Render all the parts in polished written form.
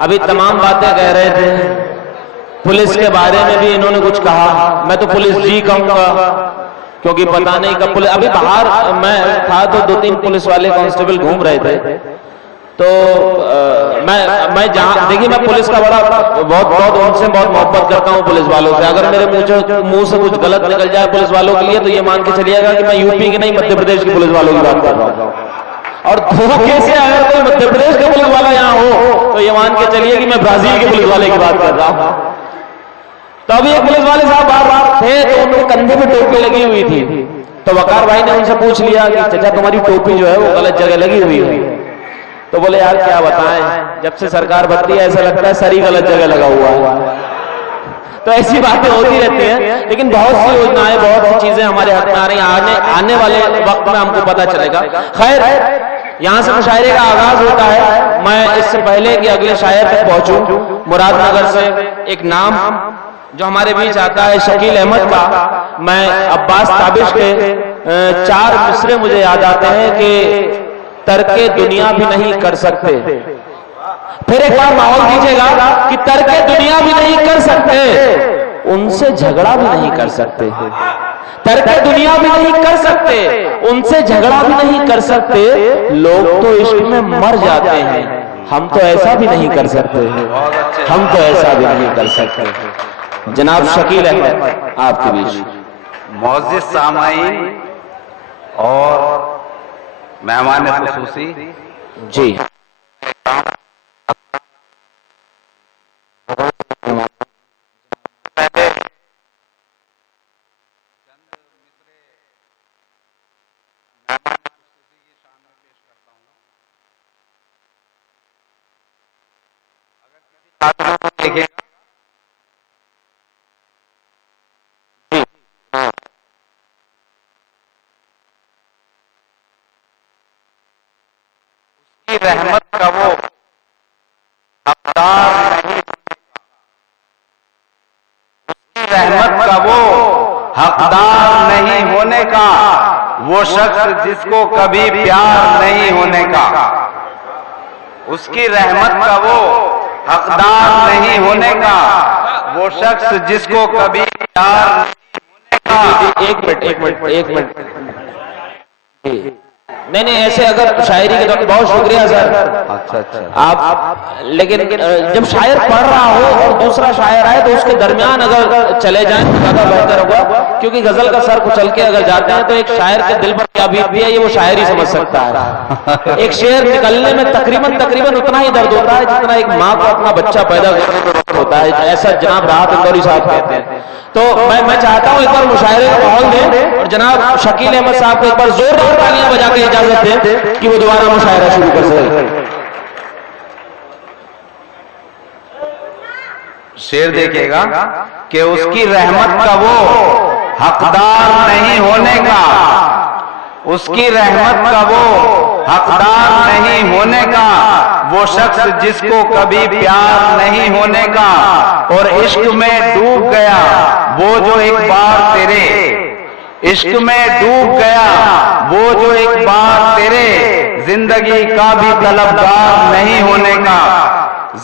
अभी तमाम बातें कह रहे थे, पुलिस के बारे में भी इन्होंने कुछ कहा। मैं तो पुलिस जी कहूंगा, क्योंकि पता नहीं कब पुलिस, अभी बाहर मैं था तो 2-3 पुलिस वाले कांस्टेबल घूम रहे थे, तो मैं जहां देखिए, मैं पुलिस का बहुत उनसे बहुत मोहब्बत करता हूं पुलिस वालों से। अगर मेरे मुंह से कुछ गलत निकल जाए पुलिस वालों के लिए, तो ये मान के चलिएगा कि मैं यूपी की नहीं मध्य प्रदेश की पुलिस वालों की बात कर रहा हूं। और धोखे से अगर कोई मध्य प्रदेश का पुलिस वाला यहाँ हो, तो ये मान के चलिए कि मैं ब्राजील के पुलिस वाले की बात कर रहा हूं। तो अभी एक पुलिस वाले साहब बार थे, तो उनके कंधे पे टोपी लगी हुई थी, तो वकार भाई ने उनसे पूछ लिया कि चाचा तुम्हारी टोपी जो है वो गलत जगह लगी हुई है। तो बोले यार क्या बताएं, जब से सरकार बनती है ऐसा लगता है सर ही गलत जगह लगा हुआ है। तो ऐसी बातें होती रहती हैं, लेकिन बहुत सी योजनाएं, बहुत सी चीजें हमारे हाथ में आ रही हैं। आने वाले वक्त में हमको पता चलेगा। खैर, यहां से मुशायरे का आगाज होता है। मैं इससे पहले कि अगले शायर तक पहुंचूं, मुरादनगर से एक नाम जो हमारे बीच आता है शकील अहमद का, मैं अब्बास ताबिश के 4 मिसरे मुझे याद आते हैं कि तरके दुनिया भी नहीं कर सकते। फिर एक बार माहौल दीजिएगा कि तरके दुनिया भी नहीं कर सकते, उनसे झगड़ा भी नहीं कर सकते। तरके दुनिया भी नहीं कर सकते, उनसे झगड़ा भी नहीं कर सकते। लोग तो इश्क में मर जाते हैं, हम तो ऐसा भी नहीं कर सकते, हम तो ऐसा भी नहीं कर सकते। जनाब शकील अहमद आपके बीच। मुअज़्ज़िज़ सामाईन और मेहमान खुसूसी जी, रहमत का वो हकदार नहीं, उसकी रहमत का वो हकदार नहीं होने का, वो शख्स जिसको कभी प्यार नहीं होने का। उसकी रहमत का वो हकदार नहीं होने का, वो शख्स जिसको कभी प्यार नहीं होने का। एक मिनट नहीं, ऐसे अगर शायरी के तो बहुत शुक्रिया सर। अच्छा आप लेकिन जब शायर पढ़ रहा हो और दूसरा शायर आए तो उसके दरमियान अगर चले जाएं तो ज्यादा बेहतर होगा, क्योंकि गजल का सर कुचल के अगर जाते हैं तो एक शायर के दिल पर क्या बीतती है ये वो शायर ही समझ सकता है। एक शेर निकलने में तकरीबन उतना ही दर्द होता है जितना एक माँ को अपना बच्चा पैदा करने में होता है, ऐसा जनाब राहत इंदौरी साहब कहते हैं। तो मैं चाहता हूं एक बार मुशायरे का माहौल दें और जनाब शकील अहमद साहब को एक बार जोरदार तालियां बजा के इजाजत दें कि वो दोबारा मुशायरा शुरू कर सके। शेर देखिएगा कि उसकी रहमत का वो हकदार नहीं होने का, उसकी रहमत का वो हकदार नहीं होने का, वो शख्स जिसको कभी प्यार नहीं होने का, और इश्क में डूब गया वो जो एक बार तेरे, इश्क में डूब गया वो जो एक बार तेरे, जिंदगी का भी तलबगार नहीं होने का,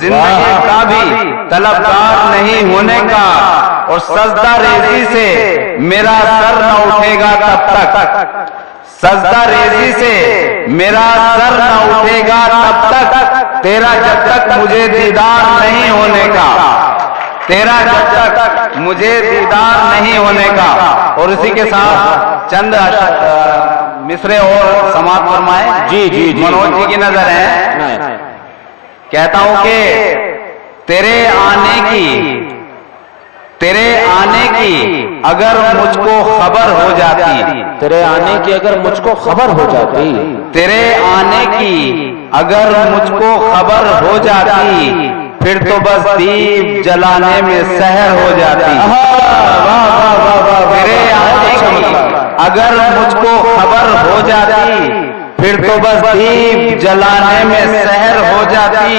जिंदगी का भी तलबगार नहीं होने का, और सजदा रेजी से मेरा सर न उठेगा तब तक, सजदा रेजी से मेरा सर न उठेगा तब तक, तेरा जब तक मुझे दीदार नहीं होने का, तेरा जब तक मुझे दीदार नहीं होने का। और इसी के साथ चंद मिसरे और समाप्त फरमाए। जी मनोज जी की नजर है। कहता हूं कि तेरे आने की अगर मुझको खबर हो जाती, तेरे आने की अगर मुझको खबर हो जाती, तेरे आने की अगर मुझको खबर हो जाती, फिर तो बस दीप जलाने में सहर हो जाती। तेरे आने की अगर मुझको खबर हो जाती, फिर तो बस दीप जलाने में सहर हो जाती,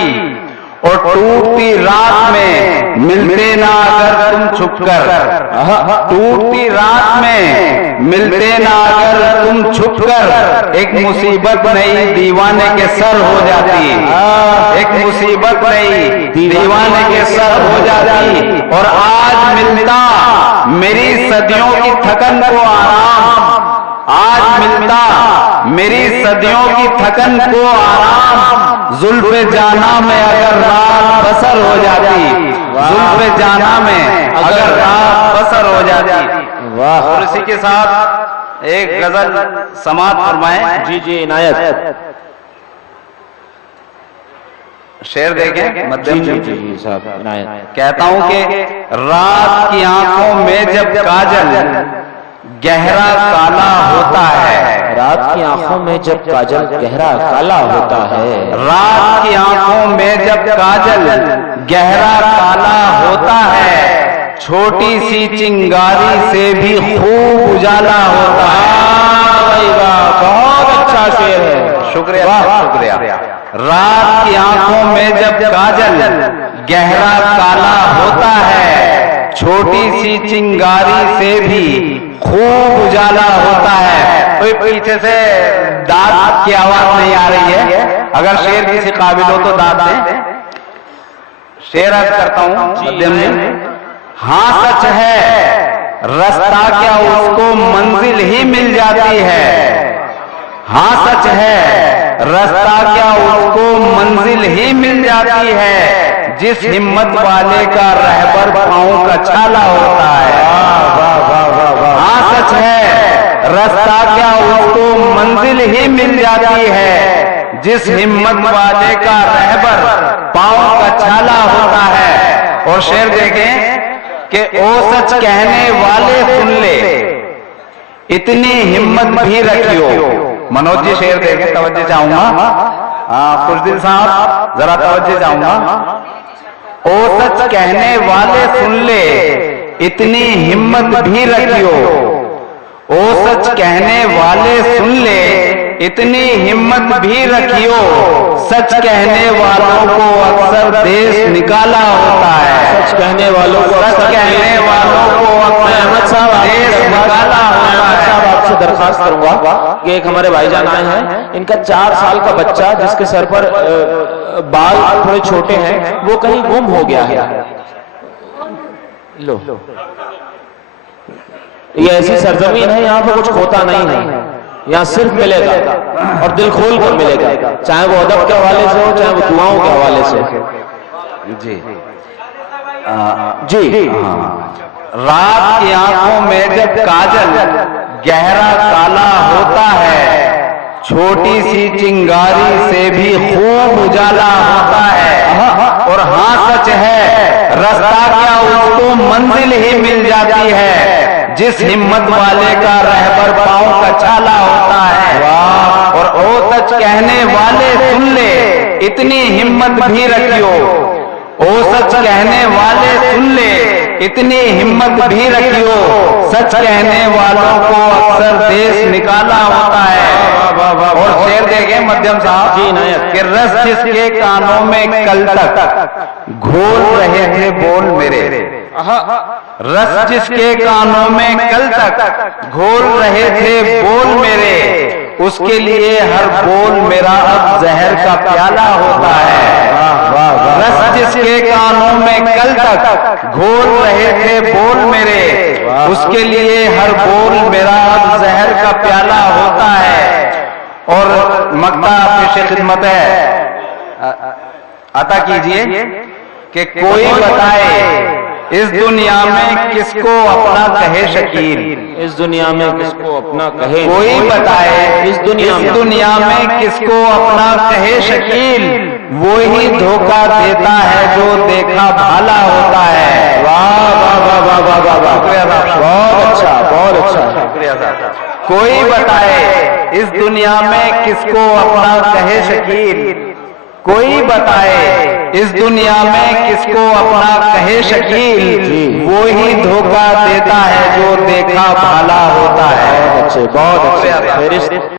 और टूटती रात में मिलते ना अगर तुम छुपकर, टूटती रात में मिलते ना अगर तुम छुपकर, एक मुसीबत नई दीवाने के सर हो जाती, एक मुसीबत नई दीवाने के सर हो जाती। और आज मिलता मेरी सदियों की थकन को आराम, आज मिलता मेरी सदियों की थकन को आराम, जुल्फ़े जाना में अगर रात बसर हो जाती, जुल्फ़े जाना में अगर रात बसर हो जाती। वाह। और इसी के साथ एक गजल समाप्त फरमाएं। जी जी इनायत। शेर देखें मध्यम जी जी जी साहब इनायत। कहता हूं कि रात की आंखों में जब काजल गहरा काला होता है, रात की आंखों में जब काजल गहरा काला होता है, रात की आंखों में जब काजल गहरा काला होता है, छोटी सी चिंगारी से भी खूब उजाला होता है। भाई वाह, बहुत अच्छा शेर है। शुक्रिया शुक्रिया। रात की आंखों में जब काजल गहरा काला होता है, छोटी सी चिंगारी से भी खूब उजाला होता है। कोई पीछे से दाद की आवाज नहीं आ रही है, अगर शेर किसी काबिल हो तो दाद दें। शेर अर्ज करता हूं मध्यम में। हाँ सच है रास्ता क्या उसको मंजिल ही मिल जाती है, हाँ सच है रास्ता क्या उसको मंजिल ही मिल जाती है, जिस हिम्मत वाले का रहबर पांव का छाला होता है। हाँ सच है रास्ता क्या उसको मंजिल ही मिल जाती है, जिस हिम्मत वाले का रहबर पांव का छाला होता है। और शेर देखें कि ओ सच कहने वाले सुन ले, इतनी हिम्मत भी रखियो। मनोज जी शेर देखें, तवज्जो चाहूंगा। खुशदिल साहब जरा तवज्जो चाहूंगा। ओ सच कहने वाले सुन ले, इतनी हिम्मत भी रखियो। ओ सच कहने वाले सुन ले, इतनी हिम्मत भी रखियो। सच कहने वालों को अक्सर देश निकाला होता है, सच कहने वालों को, सच कहने वालों को अक्सर अहमद साहब देश निकाला होता है। आपसे दरखास्त करूंगा कि एक हमारे भाईजान आए हैं, इनका 4 साल का बच्चा जिसके सर पर बाल थोड़े छोटे हैं, वो कहीं गुम हो गया है। लो, ये ऐसी सरजमीन है, यहाँ पे कुछ खोता नहीं है, यहाँ सिर्फ मिलेगा और दिल खोल कर मिलेगा, चाहे वो अदब के हवाले से हो, चाहे वो दुआओं के हवाले से। जी जी रात की आंखों में जब काजल गहरा काला होता है, छोटी सी चिंगारी से भी खूब उजाला होता है। और हाँ सच है रास्ता क्या उसको मंजिल ही मिल जाती है, जिस हिम्मत वाले का रहबर पांव का छाला होता है। और ओ सच कहने वाले सुन ले, इतनी हिम्मत भी रखियो। ओ सच कहने वाले सुन ले, इतनी हिम्मत भी रखियो। सच कहने वालों को अक्सर देश निकाला होता है। और शेर देखे मध्यम साहब जी नायक। कि रस जिसके कानों में कल तक घोल रहे थे बोल मेरे, रस जिसके कानों में कल तक घोल रहे थे बोल मेरे, उसके लिए हर बोल मेरा अब जहर का प्याला होता है। रस जिसके कानों में कल तक घोल रहे थे बोल मेरे, उसके लिए हर बोल मेरा अब जहर का प्याला होता है। और मक्ता पेश खिदमत है अता कीजिए कि कोई बताए इस दुनिया में किसको अपना कहे शकील, इस दुनिया में किसको अपना कहे, कोई बताए इस दुनिया में किसको अपना कहे शकील, वो ही धोखा देता है जो देखा भाला होता है। वाह वाह वाह वाह वाह वाह वाह, शुक्रिया साहब, बहुत अच्छा बहुत अच्छा। शुक्रिया साहब। कोई बताए इस दुनिया में किसको अपना कहे शकील, कोई बताए इस दुनिया में किसको अपना कहे शकील, वो ही धोखा देता है जो देखा भाला होता है। बहुत अच्छे बहुत अच्छे।